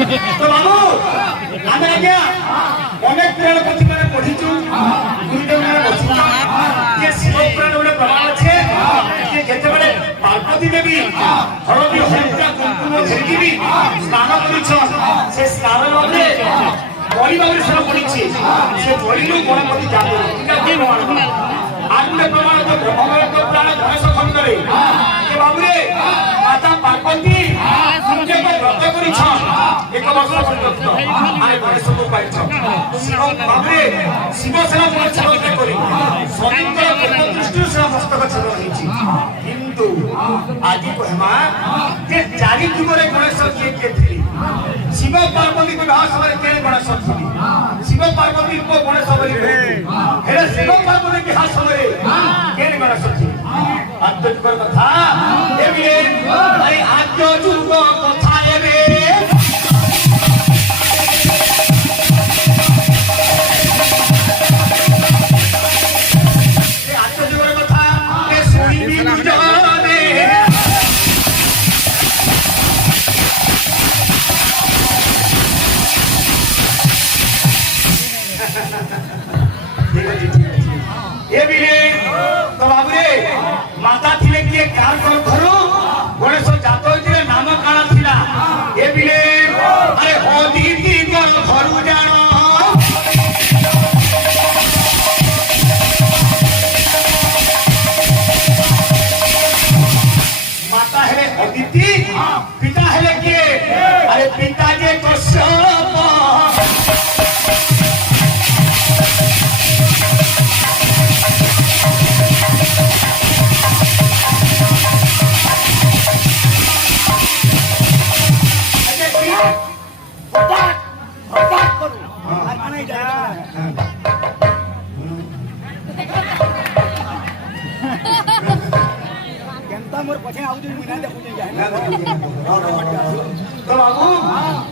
तो बाबू आमे आज्ञा अनेक पुराण पति माने पढिछु गुरुदेव माने बसिछु जे शिव पुराण गोटे प्रमाण छे जे जेते बेले पार्वती देवी हरदी हरिद्रा कुंकुम धरिकी भी स्नान करिछ से स्नान मध्ये बड़ी बाबू से पढिछि से बड़ीनु गणपति जातो इटा के प्रमाण आत्म प्रमाण तो ब्रह्मदेव को पुराण गणेश खंडरे के बाबू रे माता पार्वती सूर्य को व्रत करिछ एक वर्ष पर्यंत आरे गणेश को पाइछ शिव बाबू रे शिव सेना मस्तक करी स्वतंत्र दृष्टि से मस्तक छलो हिछि किंतु आदि कहमा जे चारि जुगरे गणेश के थी शिव पार्वती को विवाह समय के गणेश थी शिव पार्वती को गणेश बोली हे शिव पार्वती विवाह समय के गणेश थी आद्य जुगर कथा एबे अरे आद्य जुग कथा एबे आद्य जुगर कथा के सुनिबी बुझाने ये भी तो बाबू रे माता थिले किए कार कर घरो गणेश जातो थिले नाम काना थिला ये भी अरे हो दीदी कर घरु जानो माता है अदिति पिता है किए अरे पिता जे कश्यप तो बाबू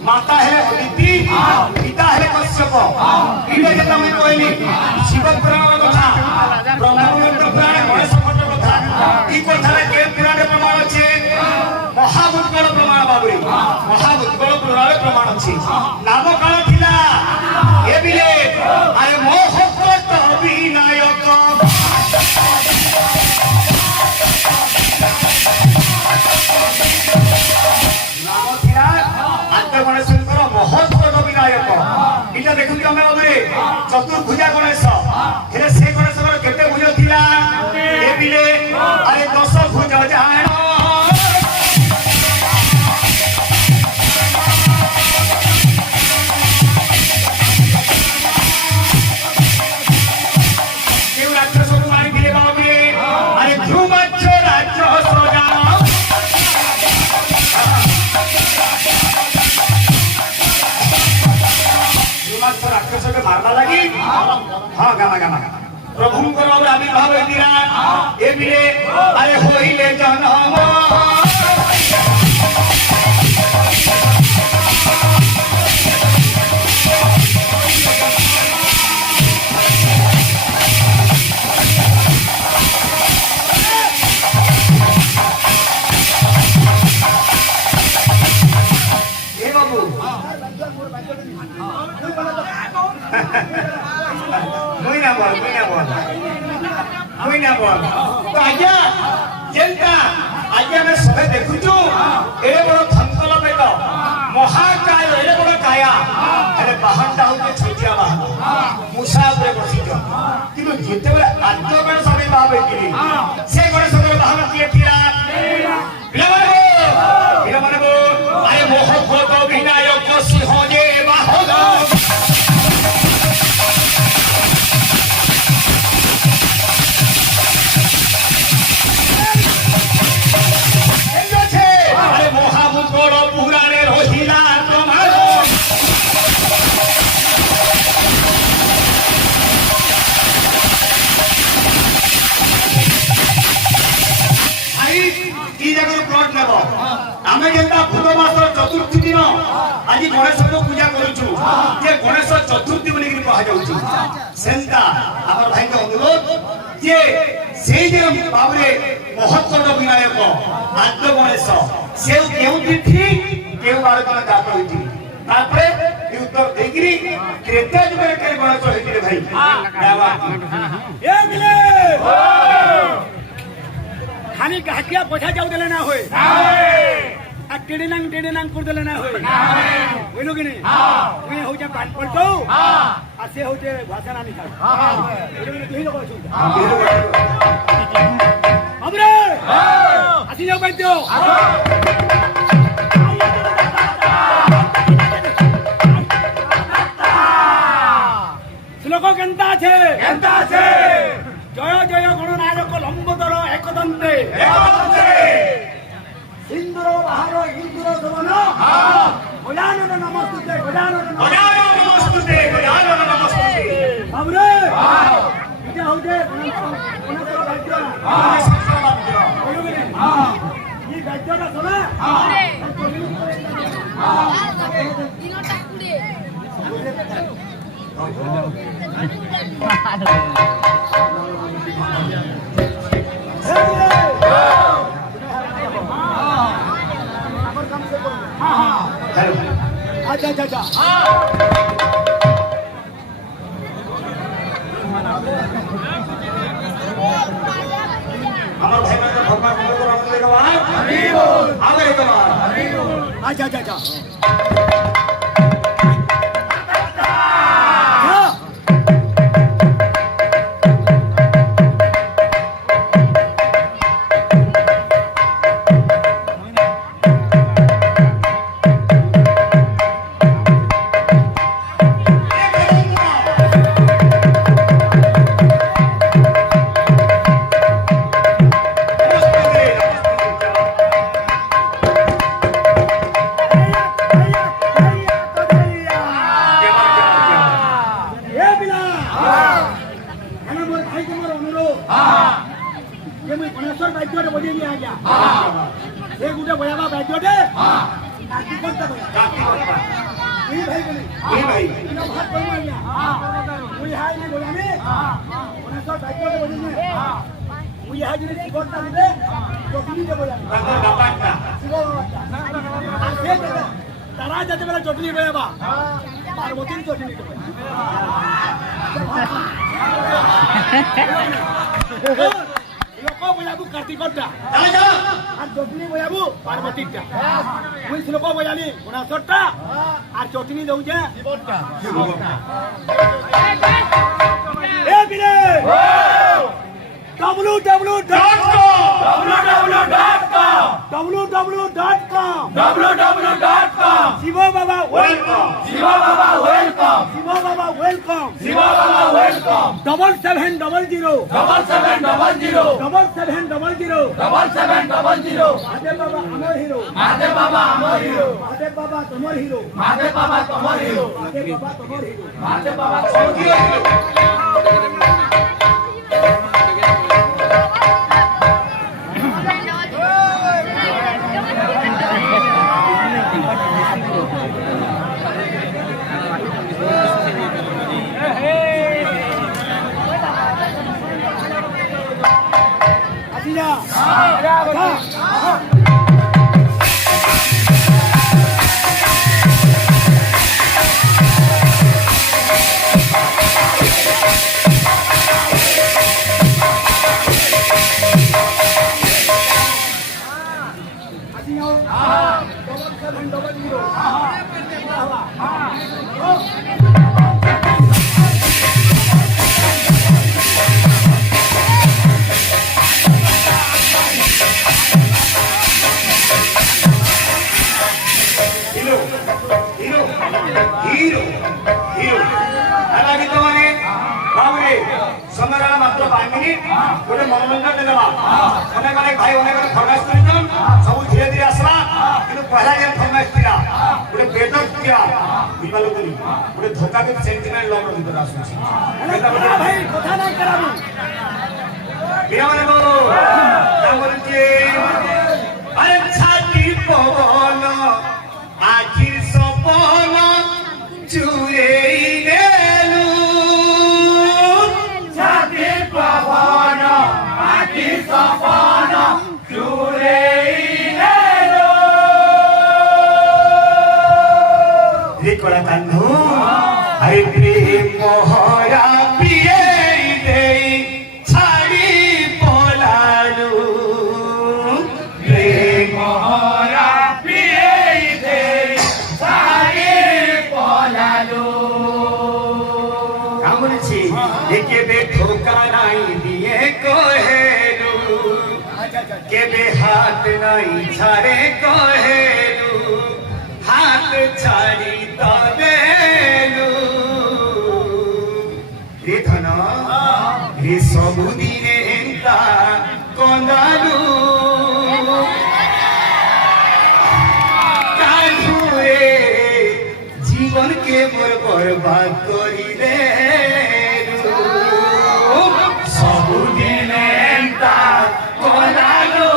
माता है अदिति पिता है कश्यप इने जता मैं कहली शिव पुराण कथा ब्रह्मपुत्र पुराण गणेश कथा ई कथा के पुराण प्रमाण अछि महाभूतगण प्रमाण बाबू महाभूतगण पुराण प्रमाण अछि नाम काल थिला ए बिले अरे मोहब्बत अभिनायक चतुर्भुजा गणेश से गणेश केते भुज थिला ए बिले अरे 10 भुज जाण केउ राक्षस को मारी दिले बाबू अरे ध्रुवच्छ राक्षस जाण राक्षस के मारवा लगी हाँ गामा गामा प्रभु आविर्भाव ए बिले अरे होइले जन्म ए बाबू मुई ना बोल तो आज्ञा जेंता आज्ञा में सबे देखुछु एरे बड़ थंकल पेट महाकाय एरे बड़ काया अरे बाहरटा होके छोटिया बाहर मुसा ऊपर बसिजो किंतु जेते बेले आद्य गण सबे बाबे किरी से गण सबे बाहर किए थिला बिना माने बो आए मोहब्बत विनायक सिंह जे बाहर आमे जेंता फूल मास चतुर्थी दिन आज गणेश को पूजा करूछु जे गणेश चतुर्थी बोली कि कहा जाउछु सेंता हमर भाई के अनुरोध जे सेई दिन बाबरे महत्वद विनायक आद्य गणेश से केउ तिथि केउ बार कोन जात होइति त्रेता जुगे के गणेश होइतिले भाई जावा ए मिले खाली घाटिया पछा जाऊ देले ना होय आ टेडेनांग कर देले ना होय बुझलो कि नहीं मैं हो जा पान पड़तो आ से हो जे भाषण आनी था बुझलो कि तुही लोग छु हमरे आसी जाओ बैठो শ্লোক কেনতা আছে জয় জয় গণনায়ক লম্বোদর একদন্তে সিন্দুর বাহার ইন্দুর দমন গজানন নমস্তুতে বাবরে এটা হচ্ছে কোনসর বাদ্য এই বাদ্যটা শোনা अच्छा আমার ভাই মানে ভগবান মঙ্গল রাখতে দেবা হরি বল আগে তোমার হরি বল अच्छा তারা যেতে বেলা চটনি বেড়াবা পার্বতীর চটনি লোক বজাবু কার্তিকটা আর চটনি বজাবু পার্বতীরটা ওই শ্লোক বজালি গুণাসরটা আর চটনি দৌছে শিবটা এ বিরে www.com Shiva Baba welcome 7700 Ade Baba amar hero Ade Baba tomar hero संग्रह मात्र 5 मिनिट गोटे मनोरंजन देवा अनेक भाई अनेक फरमाइश करिछन सब धीरे धीरे आसला किंतु पहला जे फरमाइश थिला गोटे बेदर किया बिमालो करी गोटे धोका के सेंटिमेंट लव रो भीतर आसुछि भाई कथा नै कराबू बिना माने को हमर जे अरे छाती पवन आखिर सपन चुरे गेलू छाती पवन आखिर सपन चुरे गेलू रे कोला कान्धू আরে প্রেম মহরা পিয়ে দেই ছাড়ি পলালু প্রেম মহরা পিয়ে দেই ছাড়ি পলালু কামড়ছি একেবে ঠোকা নাই দিয়ে কহেলু কেবে হাত নাই ছাড়ে কহেলু হাত ছাড়ি তবেলু রে ধন রে ସବୁদিনে এন্তা কন্দালু কাঁধুরে জীবনকে মোর বরবাদ করিলে ସବୁଦିনে এন্তা কন্দালু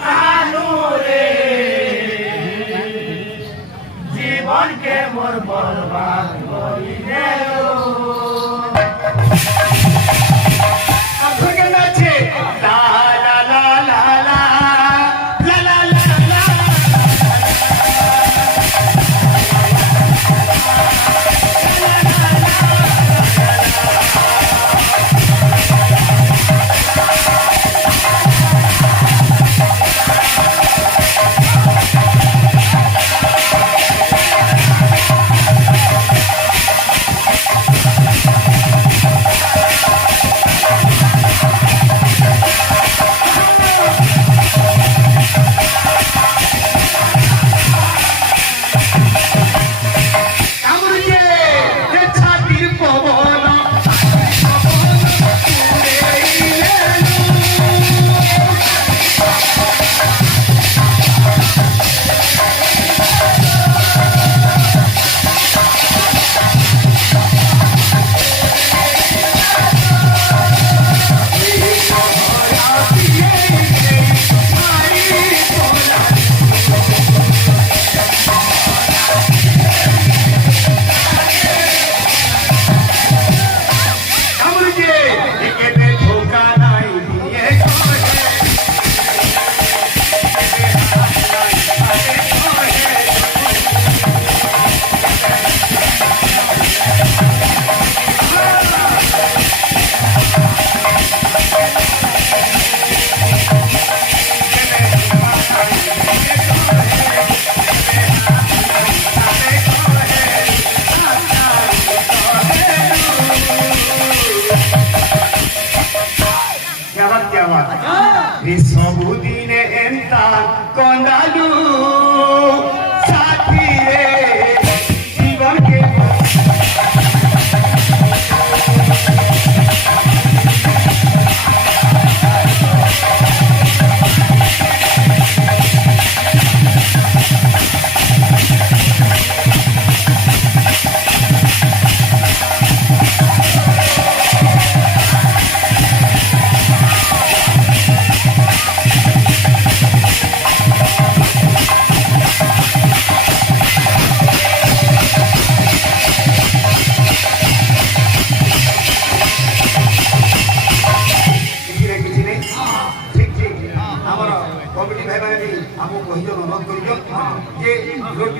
কাঁধুরে জীবনকে মোর বরবাদ করিলে ସବୁଦିନେ ଏନ୍ତା କନ୍ଦାଲୁ ସାଥିରେ ଜୀବନକେ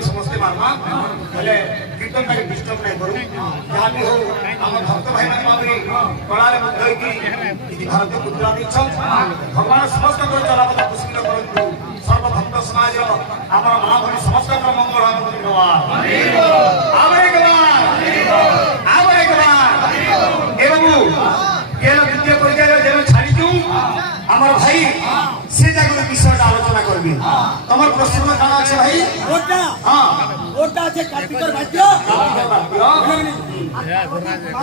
समस्ते मारमा हेले कीर्तन का डिस्टर्ब नहीं करू जहाँ भी हो आम भक्त भाई माने कलारे मध्य कि भारतीय मुद्रा दीछन भगवान समस्त को चलापथ पुष्पित करंतु सर्व भक्त समाज आम मां भनी समस्त मंगल हम धन्यवाद ए बाबू ये द्वितीय परिचय जेन छाड़ी दू আমার ভাই সে জায়গার বিষয়টা আলোচনা করবি তোমার প্রশ্ন জানা আছে ভাই ওটা হ্যাঁ ওটা আছে কার্তিকের বাদ্য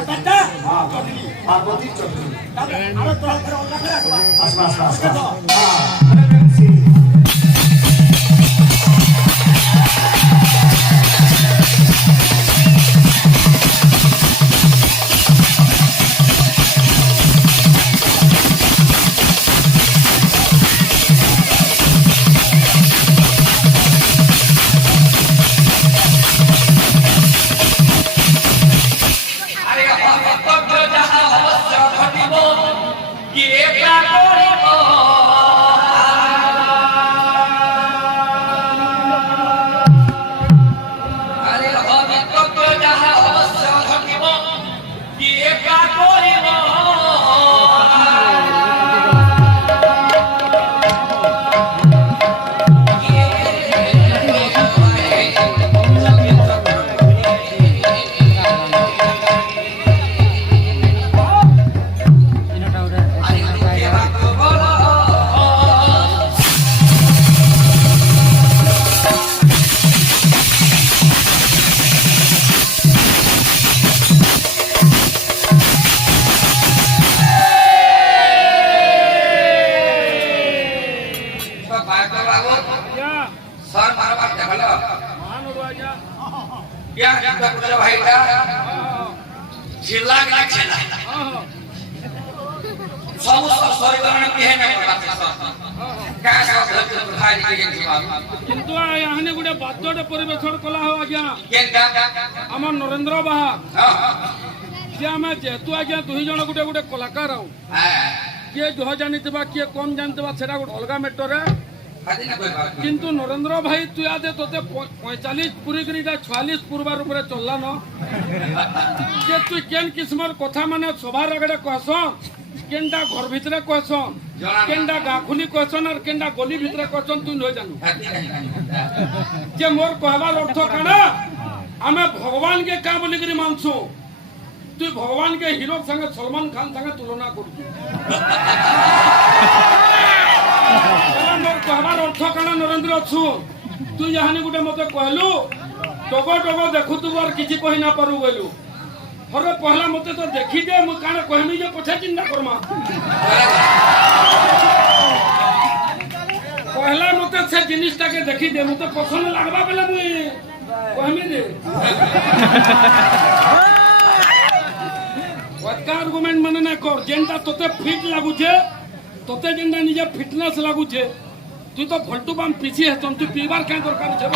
কাটা পার্বতী চক্র আমরা তো অন্য করে আসবা আসবা আসবা কি একা করিব सर मारवा देखलो महानुर आज्ञा क्या चिंता कर भाईटा जिला के छेला सब सॉरी करने के है ना क्या सब भाई के किंतु याहने गुडे बाद्यडे परिवेशन कला हो आज्ञा केनका हमर नरेंद्र बाहा जे हमें जेतु आज्ञा दुई जण गुडे गुडे कलाकार हो किए जह जानितबा किए कम जानतबा सेटा गुड अलगा मैटर रे किंतु नरेंद्र भाई तु आदे तोते 45 पूरी करीटा 46 पूर्वार ऊपर चलला न जे तु केन किस्मर कथा माने सभार आगडे कहस केनटा घर भितरे कहस केनटा गाखुली कहसन और केनटा गली भितरे कहसन तु न जानू जे मोर कहबार अर्थ काना हमें भगवान के का बोली करी मानसु तु भगवान के हीरो संगे सलमान खान संगे तुलना करू मोर कहबार अर्थ काना नरेंद्र अछु तु याहानी गुटे मते कहलु टगो टगो देखु तु और किछि कहि ना पारु गलु हरे पहला मते तो देखि दे मु काना कहमी जे पछे चिंता करमा पहला मते से जिनिसटा के देखि दे मते पसंद लागबा बेले मु कहमी दे वटका आर्गुमेंट माने ना कर जेंटा तोते फिट लागु छे तोते जेंटा निजे फिटनेस लागु छे तू तो फल्टू बाम पीछे है तू पीबार क्या दरकार छे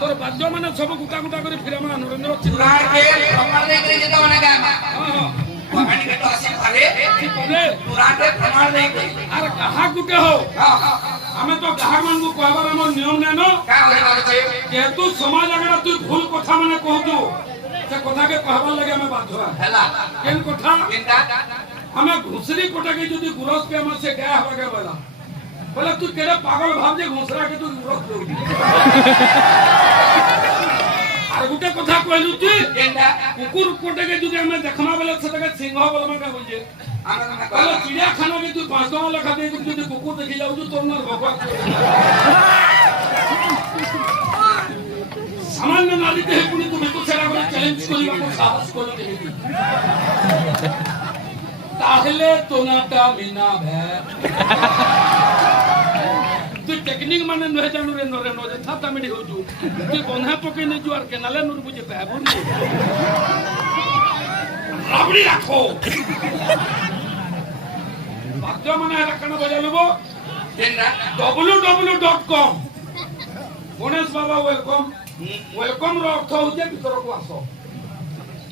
तोर बाद्य माने सब गुटा गुटा करे फिरे मा नरेंद्र चिल्ला के प्रमाण दे के जेता माने का कहानी के तो आसी पाले तुरान के प्रमाण दे के अरे कहा गुटे हो हमें तो कहा मान को कहबार हमर नियम नै न का होय बात छे जेतु समाज अगर तू भूल कथा माने कहतु से कथा के कहबार लगे हमें बात हुआ हला केन कथा केनका हमें घुसरी कोटा के जदी गुरस के हमर से गया हवा के बोला तू केरे पागल भाव जे घुसरा के तू गुरस दोगी আর গুটে কথা কইলু তুই केनका কুকুর কোটে যদি আমরা দেখমা বলে সেটাকে সিংহ বলমা কা বুঝে আমরা না তাহলে চিড়িয়াখানা কি তুই 5 টাকা লেখা দিয়ে যদি কুকুর দেখি যাও তোর না ভগবান সামান্য নারীতে হেপুনি তুমি তো সেরা করে চ্যালেঞ্জ করিবা সাহস করে দেখি তাহলে তোনাটা মিনা ভে তুই টেকনিক মানে নহে জানু রে নরে নরে থাতা মিডি হজু তুই বন্ধা পকে নে জুয়ার কেনালে নুর বুঝে পাবুন রাবড়ি রাখো বাদ্য মানে রাখণ বজালবো केनका www.com গণেশ বাবা ওয়েলকাম ওয়েলকাম র অর্থ হচ্ছে ভিতরকু আস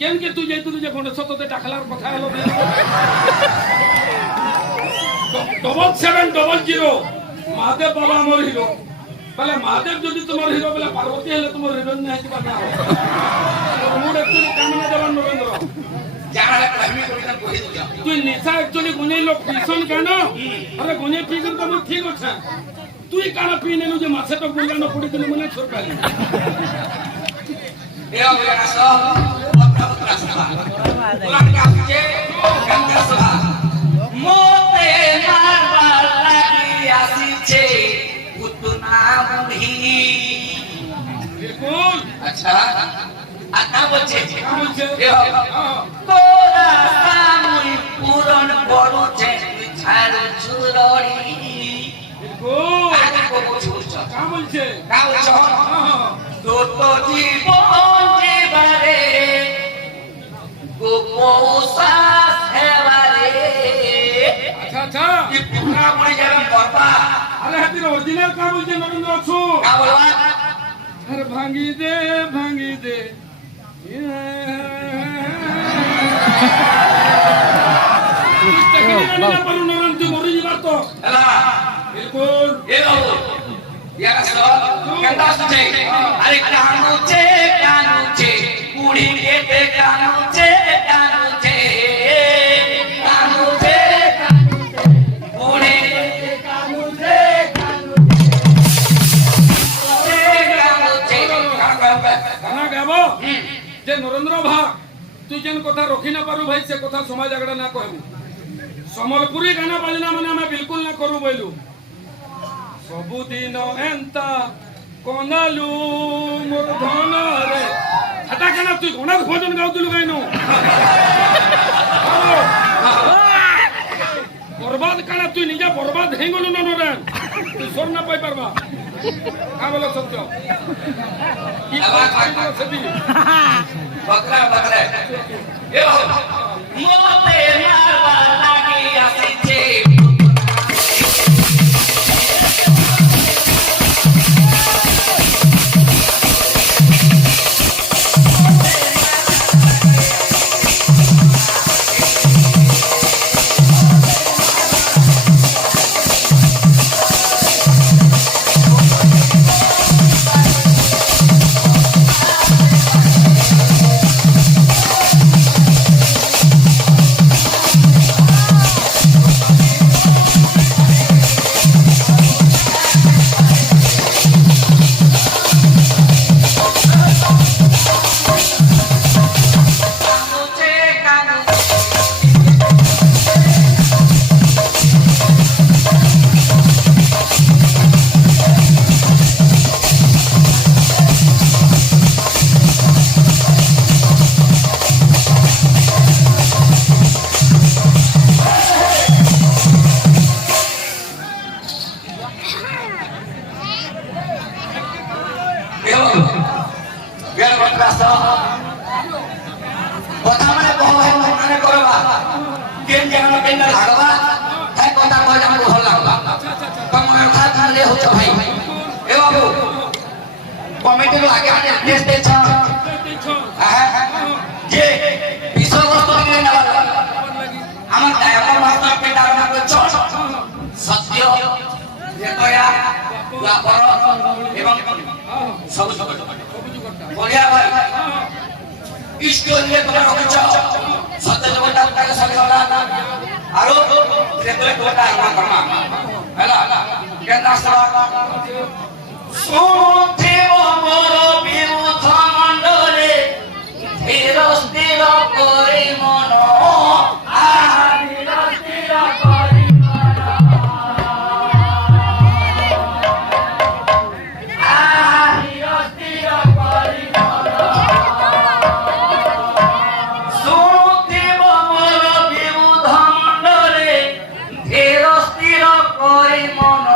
কেন কে তুই যাইতু যে গণেশ তোতে ডাকলার কথা হলো 7700 महादेव बाबा मोर हिरो बोले महादेव जदि तुमर हिरो बोले पार्वती हेले तुमर हिरोइन नहीं हिबा ना हो मूड एक्चुअली कामना जवान नरेंद्र जाना कहमी कोई ना कोई दूजा तू निशा एक्चुअली गुने लोग पिसन काना अरे गुने पिसन तो ठीक ଅଛି तू ही काना पी नेलु जे मासे तो गुंजा न पड़ी तने मने छोड़ पाली ए बोला सो पत्ता पत्ता सभा बोला का जे गंगा सभा मोते मारवा लागी आसी छे उतना मुही बिल्कुल अच्छा आता बचे का बोलछे तोरा सामुई पूरन बड़ो छे झारो चुरड़ी बिल्कुल आगे को पूछो का बोलछे का पूछो तो जीवन जीवारे गोपोसा हेवारे अच्छा ये पूरा बड़ी जगह बाबा अरे हतिर ओरिजिनल का बोलछे नरेंद्र अछु का बोलवा अरे भांगी दे हला बिल्कुल ये लो या सो कंदा सुचे अरे कानू चे कुड़ी के कानू चे कुड़ी गाना गाबो जे नरेंद्र भा तू जेन कथा रखी ना पारू भाई से कथा समाज आगड़ा ना कहबू समलपुरी गाना बाजना माने हमें बिल्कुल ना करू बोलू सबुदिन एंता କନ୍ଦାଲୁ ମୋର ଧନରେ ସେଟା କେନା ତୁଇ ଗଣେଶ ଭଜନ ଗାଉଥିଲୁ କାଇନୁ বরবাদ কানা তুই নিজে বরবাদ হয়ে গেল না নরেন তুই সর না পাই পারবা কা বলে সত্য কি সেটি বকরা বকরা এ মোতে মারবা লাগি আসিছে কমিটির আগে আগে আদেশ দিয়েছ যে বিষয়বস্তু নিয়ে নেওয়া আমার দায়িত্ব মাস্টারকে ধারণা করছ সত্য দয়া ব্যাপার এবং সবুজ বলিয়া ভাই ইষ্ট নিয়ে তোমরা রকিছ সত্য জগৎটা তাকে সরিগলা আর যেতবে তোমরা আরম্ভ করমা হেলা কেন আসবা সুথিব মোর বিরুদ্ধ মণ্ডলে ধীর স্থির করি মন ধীর স্থির করি মন ধীর স্থির করি মন সুথিব মোর বিরুদ্ধ মণ্ডলে ধীর স্থির করি মন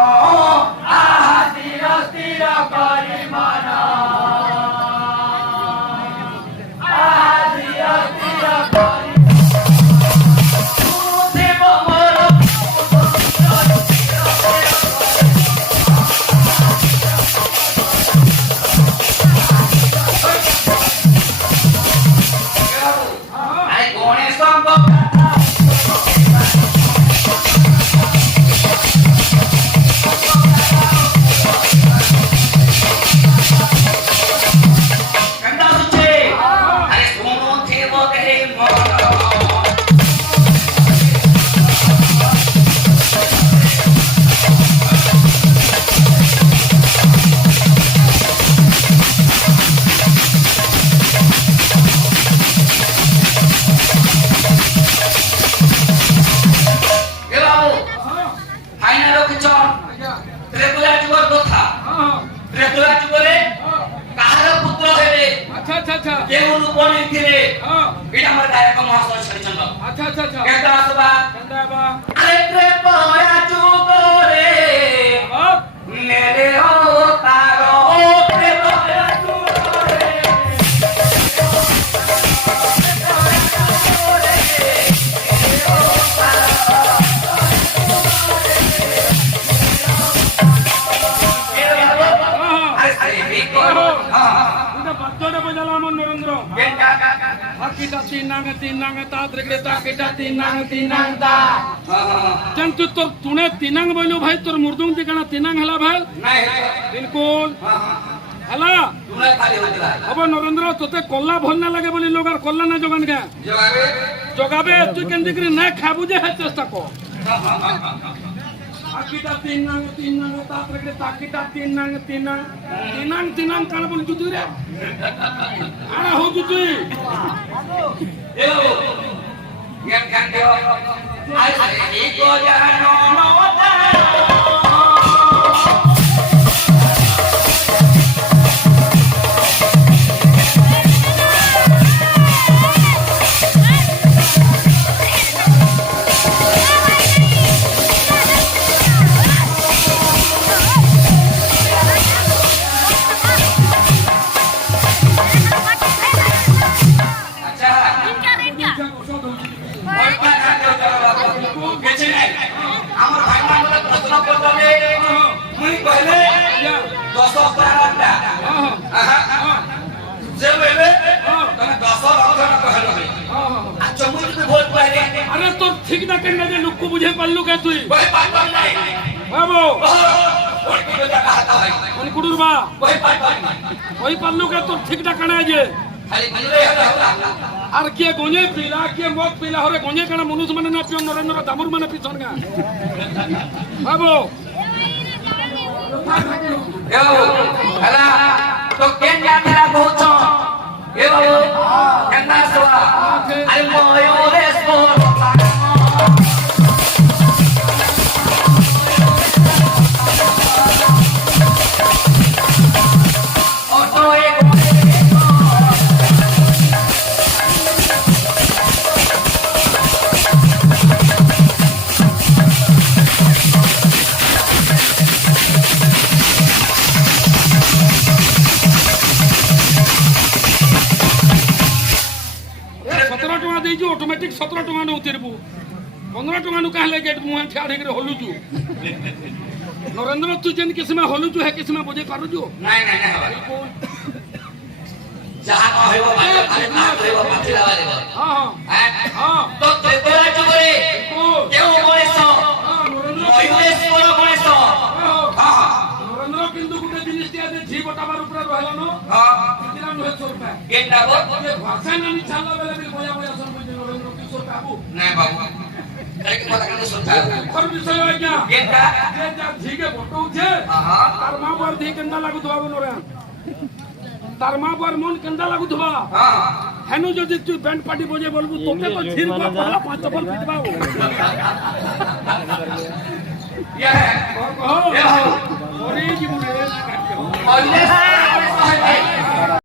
तीनांग बोलो भाई तोर मुर्दुंग दिखाना तीनांग हला भाई बिल्कुल हला अब नरेंद्र तोते कोल्ला भल ना लगे बोली लोग कोल्ला ना जोगान के जोगाबे तू केन दिकरी ना खाबू जे है चेष्टा को आकिटा तीनांग तात रगड़े ताकिटा तीनांग काना बोली जुतु रे आना हो जुतु ए ज्ञान ज्ञान दियो आई एको जानो नवता କହିଲେ या 10 ପ୍ରାଣଟା हां हां ଯେ ବେଲେ ତମେ 10 ଲକ୍ଷ କହିଲ हां ଆ ଚମୁଚ ବି ଭୋଟ ପାଇଲେ अरे तो ठीक ना करने दे लुक को बुझे पल्लू के तू वही पाट पाट नाही बाबू वही की बेटा कहता है कौन कुडुरबा वही पाट पाट नाही वही पल्लू के तो ठीक ना करने जे खाली गुले होला আর কে গঞ্জে পিলা কে মদ পিলা হরে গঞ্জে কানা মনুষ মানে না পিও নরেন্দ্র দামুর মানে পিছন গা বাবু ए बाबू हला तो केन जातेला बहुत ए बाबू केना सवा अरे मोयो रे स्पोर ऑटो एक ऑटोमेटिक 17 टका न उतरबू 15 टका नु कहले गेट मुहा ठाड़ हेकर हलुचू नरेंद्र तू जेन किसमें हलुचू है किसमें बुझे पारुचू नहीं नहीं नहीं बाबू जहां कहबो भाई खाली ना कहबो पाछला वाले हां हां हां तो तेरा चुरे केउ गणेश मयूरेश्वर गणेश हां नरेंद्र किंतु गुटे जिनिस दिया दे जी बटाबार ऊपर रहलो न हां कितना नु 100 रुपया गेंडा बो ये भाषा नहीं चलला बेले भी बोया बोया सब बुझे नरेंद्र किशोर बाबू नहीं बाबू अरे के पता करने सुनता खर विषय है क्या गेंडा ये जा जी के फोटो उठे हां तार मां पर दी केंदा लागु दवा नरे तार मां पर मन केंदा लागु दवा हां हेनु जदि तू बैंड पार्टी बजे बोलबू तोते तो झीर पर पहला 5 चप्पल पिटबाओ ये है कहो ये हो ओरे जी मुरे और